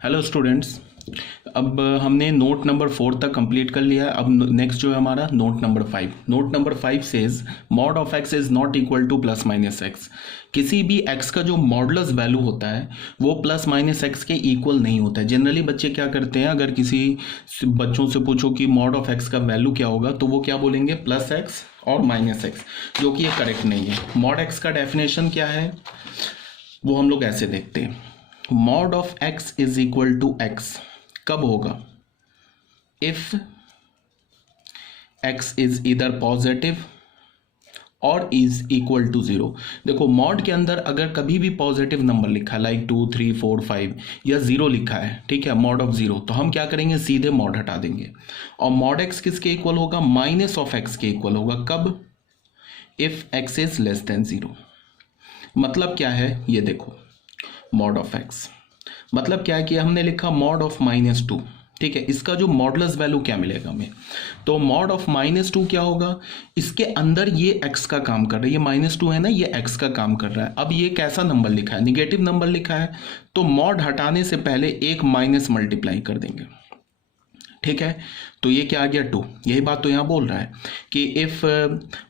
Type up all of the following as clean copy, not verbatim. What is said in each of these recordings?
Hello students. अब हमने note number 4 तक कंप्लीट कर लिया है। अब नेक्स्ट जो है हमारा note number 5। Note number 5 says mod of x is not equal to plus minus x. किसी भी एक्स का जो मॉडुलस वैल्यू होता है वो प्लस माइनस एक्स के इक्वल नहीं होता है। जनरली बच्चे क्या करते हैं, अगर किसी बच्चों से पूछो कि मॉड ऑफ एक्स का वैल्यू क्या होगा तो वो क्या बोलेंगे, प्लस एक्स और माइनस एक्स, जो कि ये करेक्ट नहीं है। मॉड एक्स का डेफिनेशन क्या है वो हम लोग ऐसे देखते हैं। Mod of x is equal to x कब होगा, इफ एक्स इज इधर पॉजिटिव और इज इक्वल टू जीरो। देखो मॉड के अंदर अगर कभी भी पॉजिटिव नंबर लिखा है लाइक 2 3 4 5 या जीरो लिखा है, ठीक है, मॉड ऑफ जीरो, तो हम क्या करेंगे, सीधे मॉड हटा देंगे। और मॉड एक्स किसके इक्वल होगा, माइनस ऑफ एक्स के इक्वल होगा। कब, if x is less than zero. मतलब क्या है ये देखो, मॉड ऑफ एक्स मतलब क्या है कि हमने लिखा मॉड ऑफ -2, ठीक है, इसका जो मॉडुलस वैल्यू क्या मिलेगा हमें, तो मॉड ऑफ -2 क्या होगा, इसके अंदर ये x का काम कर रहा है, ये -2 है ना, ये x का काम कर रहा है। अब ये कैसा नंबर लिखा है, निगेटिव नंबर लिखा है, तो मॉड हटाने से पहले एक माइनस मल्टीप्लाई कर देंगे, ठीक है। तो ये क्या आ गया 2। यही बात तो यहाँ बोल रहा है कि if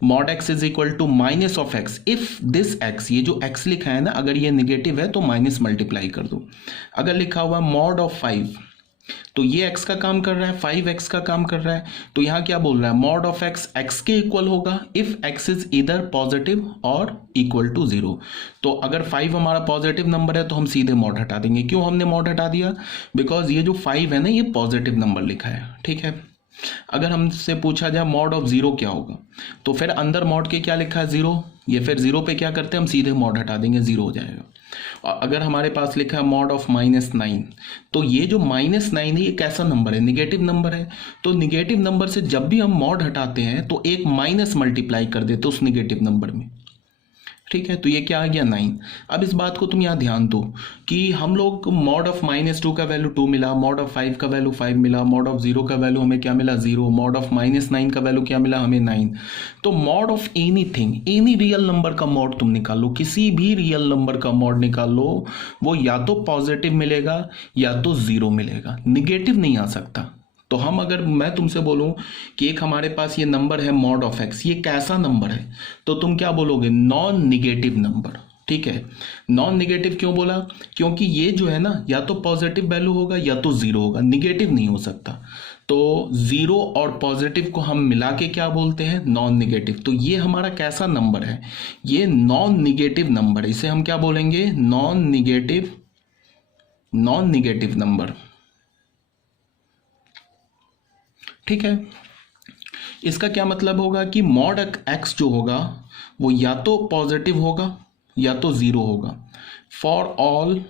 mod x is equal to minus of x, if this x, ये जो एक्स लिखा है ना, अगर ये निगेटिव है तो माइनस मल्टीप्लाई कर दो। अगर लिखा हुआ मॉड ऑफ 5, तो ये एक्स का काम कर रहा है, 5x का काम कर रहा है, तो यहाँ क्या बोल रहा है, मॉड ऑफ एक्स एक्स के इक्वल होगा इफ एक्स इज इधर पॉजिटिव और इक्वल टू जीरो। तो अगर 5 हमारा पॉजिटिव नंबर है तो हम सीधे मॉड हटा देंगे। क्यों हमने मॉड हटा दिया, बिकॉज ये जो 5 है ना, ये पॉजिटिव नंबर लिखा है, ठीक है। अगर हमसे पूछा जाए मॉड ऑफ जीरो क्या होगा, तो फिर अंदर मॉड के क्या लिखा है, जीरो, ये फिर जीरो पे क्या करते हैं, हम सीधे मॉड हटा देंगे, जीरो हो जाएगा। और अगर हमारे पास लिखा है मॉड ऑफ -9, तो ये जो -9 है ये कैसा नंबर है, निगेटिव नंबर है। तो निगेटिव नंबर से जब भी हम मॉड हटाते हैं तो एक माइनस मल्टीप्लाई कर देते उस निगेटिव नंबर में, ठीक है। तो ये क्या आ गया 9। अब इस बात को तुम यहाँ ध्यान दो कि हम लोग मॉड ऑफ -2 का वैल्यू 2 मिला, मॉड ऑफ 5 का वैल्यू 5 मिला, मॉड ऑफ 0 का वैल्यू हमें क्या मिला, 0, मॉड ऑफ -9 का वैल्यू क्या मिला हमें, 9। तो mod of anything, any real number का मॉड तुम निकाल लो, किसी भी रियल नंबर का मॉड निकाल लो, वो या तो पॉजिटिव मिलेगा या तो 0 मिलेगा, निगेटिव नहीं आ सकता। तो हम, अगर मैं तुमसे बोलूं कि एक हमारे पास ये नंबर है मॉड ऑफ एक्स, ये कैसा नंबर है, तो तुम क्या बोलोगे, नॉन निगेटिव नंबर, ठीक है। नॉन निगेटिव क्यों बोला, क्योंकि ये जो है ना, या तो पॉजिटिव वैल्यू होगा या तो जीरो होगा, निगेटिव नहीं हो सकता। तो जीरो और पॉजिटिव को हम मिला के क्या बोलते हैं, नॉन निगेटिव। तो ये हमारा कैसा नंबर है, ये नॉन निगेटिव नंबर है, इसे हम क्या बोलेंगे, नॉन निगेटिव नंबर, ठीक है। इसका क्या मतलब होगा कि मॉड एक्स जो होगा वो या तो पॉजिटिव होगा या तो जीरो होगा। फॉर ऑल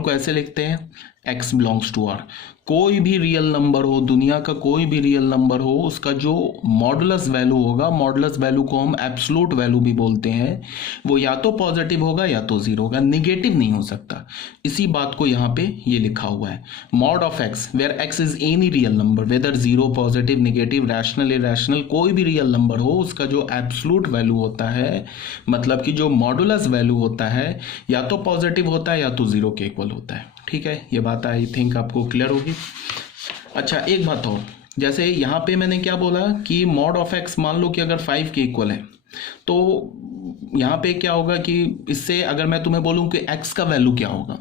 को ऐसे लिखते हैं, एक्स बिलोंग्स टू आर। कोई भी रियल नंबर हो, दुनिया का कोई भी रियल नंबर हो, उसका जो मॉडुलस वैल्यू होगा, मॉडुलस वैल्यू को हम एब्सोल्यूट वैल्यू भी बोलते हैं, वो या तो पॉजिटिव होगा या तो जीरो होगा, निगेटिव नहीं हो सकता। इसी बात को यहाँ पे ये लिखा हुआ है, mod of x where x is any real number whether zero, positive, negative, rational, irrational, कोई भी रियल नंबर हो, उसका जो एब्सोल्यूट वैल्यू होता है, मतलब कि जो मॉडुलस वैल्यू होता है, या तो पॉजिटिव होता है या तो जीरो के इक्वल होता है, ठीक है। ये बात आई थिंक आपको क्लियर होगी। अच्छा एक बात और, जैसे यहाँ पे मैंने क्या बोला कि मॉड ऑफ एक्स मान लो कि अगर 5 के इक्वल है, तो यहाँ पे क्या होगा कि इससे अगर मैं तुम्हें बोलूँ कि x का वैल्यू क्या होगा,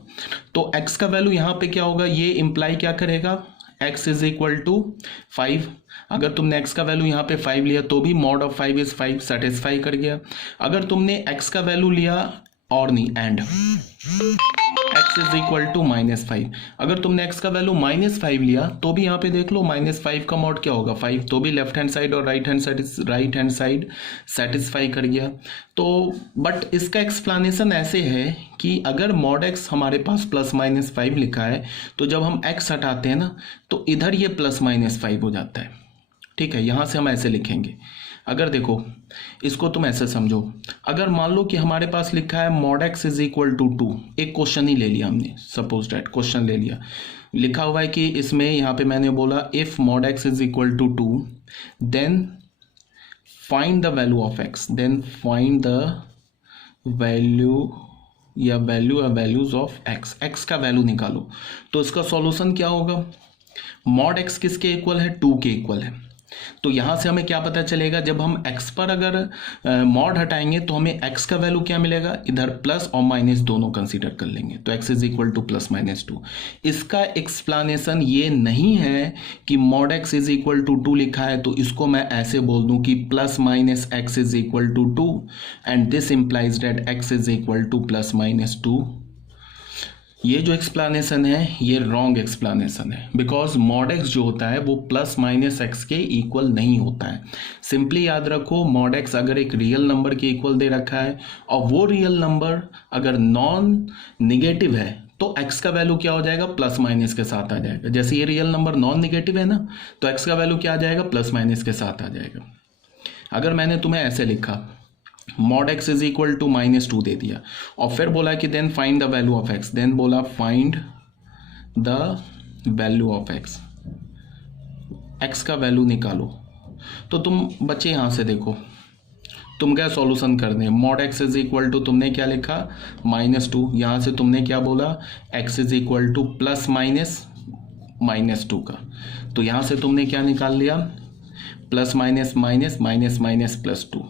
तो x का वैल्यू यहाँ पे क्या होगा, ये इंप्लाई क्या करेगा, x इज इक्वल टू 5। अगर तुमने x का वैल्यू यहाँ पे 5 लिया तो भी मॉड ऑफ 5 इज 5 सेटिस्फाई कर गया। अगर तुमने x का वैल्यू लिया और नहीं, and x is equal to -5, अगर तुमने x का वैल्यू -5 लिया तो भी यहाँ पे देख लो -5 का मॉड क्या होगा, 5, तो भी लेफ्ट हैंड साइड और राइट हैंड साइड सेटिस्फाई कर गया। तो बट इसका एक्सप्लेनेशन ऐसे है कि अगर मॉड x हमारे पास +-5 लिखा है, तो जब हम x हटाते हैं ना, तो इधर ये +-5 हो जाता है, ठीक है। यहाँ से हम ऐसे लिखेंगे, अगर देखो इसको तुम ऐसे समझो, अगर मान लो कि हमारे पास लिखा है mod x is equal to 2, एक क्वेश्चन ही ले लिया हमने, सपोज दैट क्वेश्चन ले लिया, लिखा हुआ है कि इसमें यहाँ पे मैंने बोला if mod x is equal to 2 then find the value of x, then find the value या वैल्यूज ऑफ एक्स, एक्स का वैल्यू निकालो। तो इसका सॉल्यूशन क्या होगा, मॉड एक्स किसके इक्वल है, 2 के इक्वल है। तो यहाँ से हमें क्या पता चलेगा, जब हम x पर अगर मॉड हटाएंगे तो हमें x का वैल्यू क्या मिलेगा, इधर प्लस और माइनस दोनों कंसीडर कर लेंगे, तो x is equal to plus minus 2। इसका एक्सप्लेनेशन ये नहीं है कि mod x is equal to 2 लिखा है तो इसको मैं ऐसे बोल दूं कि plus minus x is equal to 2 and this implies that x is equal to plus minus 2। ये जो एक्सप्लेनेशन है ये रॉन्ग एक्सप्लेनेशन है, बिकॉज मॉड एक्स जो होता है वो प्लस माइनस एक्स के इक्वल नहीं होता है। सिंपली याद रखो, मॉड एक्स अगर एक रियल नंबर के इक्वल दे रखा है और वो रियल नंबर अगर नॉन निगेटिव है तो x का वैल्यू क्या हो जाएगा, प्लस माइनस के साथ आ जाएगा। जैसे ये रियल नंबर नॉन निगेटिव है ना, तो x का वैल्यू क्या आ जाएगा, प्लस माइनस के साथ आ जाएगा। अगर मैंने तुम्हें ऐसे लिखा mod x is equal to minus 2 दे दिया और फिर बोला कि then find the value of x, then बोला find the value of x, x का वैल्यू निकालो, तो तुम बच्चे यहाँ से देखो तुम क्या सॉल्यूशन कर दें। Mod x is equal to तुमने क्या लिखा, -2, यहाँ से तुमने क्या बोला, x is equal to plus minus 2 का, तो यहाँ से तुमने क्या निकाल लिया, plus minus minus minus minus plus 2,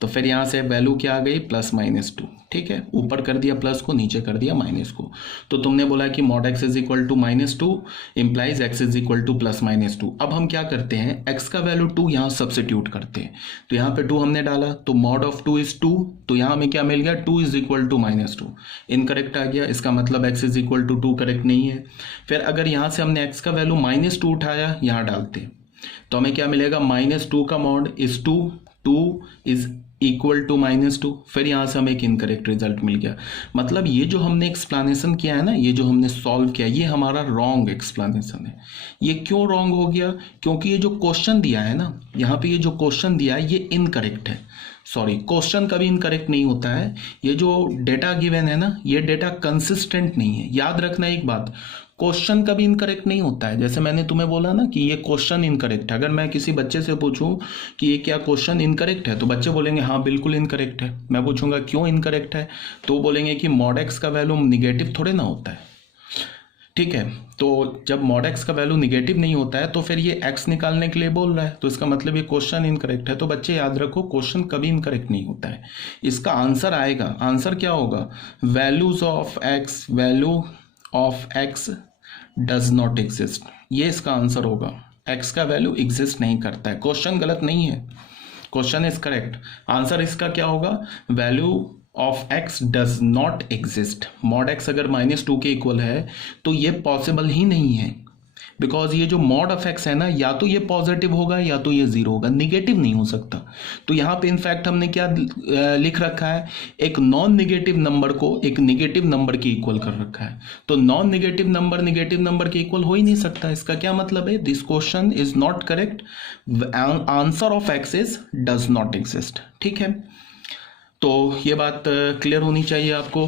तो फिर यहाँ से वैल्यू क्या आ गई, प्लस माइनस 2। ठीक है, ऊपर कर दिया प्लस को, नीचे कर दिया माइनस को। तो तुमने बोला कि mod x is equal to -2 implies x is equal to plus minus 2। अब हम क्या करते हैं, एक्स का वैल्यू 2 यहाँ सब्सिट्यूट करते हैं, तो यहाँ पे 2 हमने डाला, तो मॉड ऑफ 2 इज 2, तो यहाँ हमें क्या मिल गया, 2 इज इक्वल टू -2। इनकरेक्ट आ गया, इसका मतलब x is equal to 2 correct नहीं है। फिर अगर यहाँ से हमने एक्स का वैल्यू -2 उठाया, यहाँ डालते तो हमें क्या मिलेगा, -2 का mod is 2, 2 is equal to -2। फिर यहाँ से हमें एक इनकरेक्ट रिजल्ट मिल गया। मतलब ये जो हमने एक्सप्लेनेशन किया है ना, ये जो हमने सॉल्व किया, ये हमारा रॉन्ग एक्सप्लेनेशन है। ये क्यों रॉन्ग हो गया, क्योंकि ये जो क्वेश्चन दिया है ना, यहाँ पे ये जो क्वेश्चन दिया है ये इनकरेक्ट है। सॉरी, क्वेश्चन कभी इनकरेक्ट नहीं होता है, ये जो डेटा गिवन है ना, ये डेटा कंसिस्टेंट नहीं है। याद रखना एक बात, क्वेश्चन कभी इनकरेक्ट नहीं होता है। जैसे मैंने तुम्हें बोला ना कि ये क्वेश्चन इनकरेक्ट है, अगर मैं किसी बच्चे से पूछूं कि ये क्या क्वेश्चन इनकरेक्ट है, तो बच्चे बोलेंगे हाँ बिल्कुल इनकरेक्ट है। मैं पूछूंगा क्यों इनकरेक्ट है, तो बोलेंगे कि मॉड एक्स का वैल्यू निगेटिव थोड़े ना होता है। ठीक है, तो जब मॉड एक्स का वैल्यू निगेटिव नहीं होता है तो फिर ये एक्स निकालने के लिए बोल रहा है, तो इसका मतलब ये क्वेश्चन इनकरेक्ट है। तो बच्चे याद रखो, क्वेश्चन कभी इनकरेक्ट नहीं होता है। इसका आंसर आएगा, आंसर क्या होगा, values of x, value of x does not exist, ये इसका आंसर होगा। एक्स का वैल्यू एग्जिस्ट नहीं करता है। क्वेश्चन गलत नहीं है, क्वेश्चन इज करेक्ट। आंसर इसका क्या होगा, value of x does not exist. Mod x अगर -2 के इक्वल है तो ये पॉसिबल ही नहीं है, बिकॉज ये जो मॉड ऑफ एक्स है ना, या तो ये पॉजिटिव होगा या तो ये जीरो होगा, निगेटिव नहीं हो सकता। तो यहाँ पे इनफैक्ट हमने क्या लिख रखा है, एक नॉन निगेटिव नंबर को एक निगेटिव नंबर के इक्वल कर रखा है। तो नॉन निगेटिव नंबर के इक्वल हो ही नहीं सकता। इसका क्या मतलब है, this question is not correct, answer of x is does not exist. ठीक है, तो ये बात क्लियर होनी चाहिए आपको।